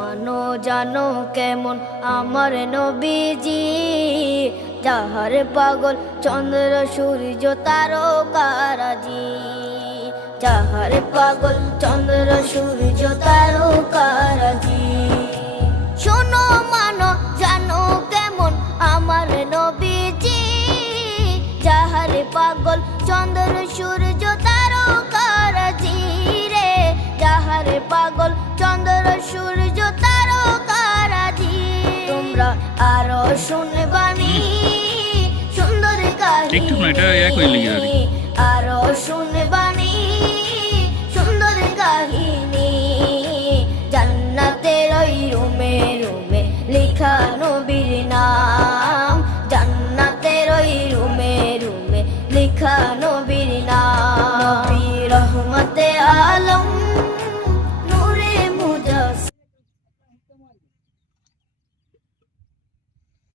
মানো জানো কেমন আমার নবীজি, যাহার পাগল চন্দ্র সূর্য তারকারাজি, যাহার পাগল চন্দ্র সূর্য তারকারাজি। শোনো মানো জানো কেমন আমার নবীজি, যাহার পাগল চন্দ্র সূর্য তারকারাজি রে, যাহার পাগল চন্দ্র সূর্য তারকারাজি। তোমরা আরো শুনবানি সুন্দর কাহিনী, আরো শুনবানি